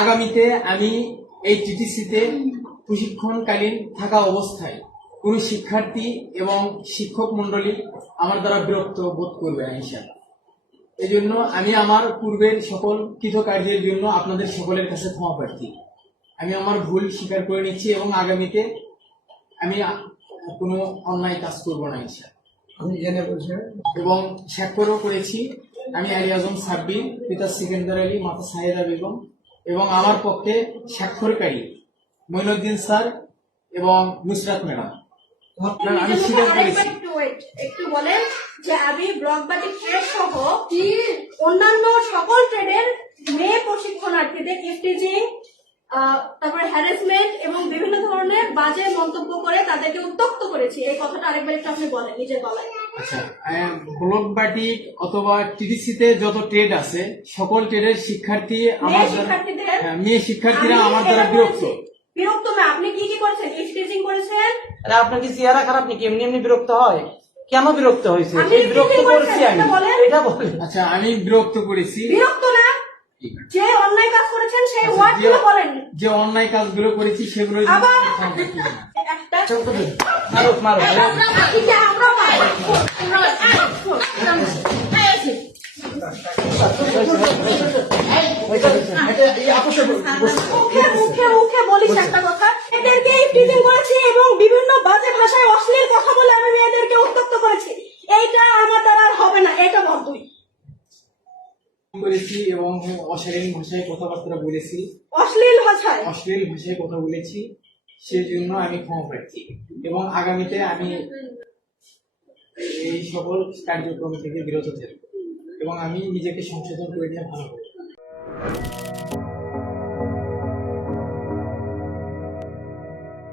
আগামীতে আমি এই টিটিসিতে প্রশিক্ষণকালীন থাকা অবস্থায় কোন শিক্ষার্থী এবং শিক্ষক মন্ডলী আমার দ্বারা বিরক্ত বোধ করবে না ইনশাআল্লাহ। এই জন্য আমি আমার পূর্বের সকল কৃতকার্যের জন্য আপনাদের সকলের কাছে ক্ষমা প্রার্থী। আমি আমার ভুল স্বীকার করে নিচ্ছি এবং আগামীতে আমি কোনো অন্যায় কাজ করবো না ইনশাআল্লাহ। এবং স্বাক্ষরও করেছি আমি আলী আজম সাব্বির, পিতা সিকান্দার আলী, মাতা সাহেদা বেগম এবং আমার পক্ষে স্বাক্ষরকারী মঈনুদ্দিন স্যার এবং নুসরাত ম্যাডাম। আমি স্বীকার করেছি। একটু বলেন যে আমি ব্লকবাদী ট্রেড সহ অন্যান্য সকল ট্রেডের মেয়ে প্রশিক্ষণার্থীদের ইফটিজিং, তারপরে হ্যারাসমেন্ট এবং বিভিন্ন ধরনের বাজে মন্তব্য করে তাদেরকে উত্ত্যক্ত করেছি। এই কথাটা আরেকবার একটু আপনি বলেন নিজের গলায়। আচ্ছা, ব্লকবাটিক অথবা টিডিসিতে যত ট্রেড আছে সকল ট্রেডের শিক্ষার্থী মেয়ে শিক্ষার্থীরা আমার দ্বারা বিরক্ত না। আপনি কি কি করেছেন? ইফটিজিং করেছেন। আপনার কি চেহারা খারাপ নাকি? এমনি এমনি বিরক্ত হয়? কেন বিরক্ত হয়েছে? বিরক্ত করেছি আমি, এটা বলেন। আচ্ছা, আমি বিরক্ত করেছি। বিরক্ত না, যে অন্যায় কাজ করেছেন সেই ওয়ার্ডগুলো বলেন। যে অন্যায় কাজগুলো করেছি সেগুলো মুখে বলিস একটা কথা। এদেরকে ইফটিজিং করেছি এবং বিভিন্ন বাজে ভাষায় অশ্লীল কথা বলে আমি মেয়েদেরকে উত্ত্যক্ত করেছি। এইটা আমার দ্বারা হবে না, এটা বল তুই। করেছি এবং অশালীন ভাষায় কথাবার্তা বলেছি, অশ্লীল ভাষায় কথা বলেছি, সেই জন্য আমি ক্ষমা প্রার্থী এবং আগামীতে আমি এই সকল কার্যক্রম থেকে বিরত থাকব এবং আমি নিজেকে সংশোধন করে নিয়ে ভালো করব।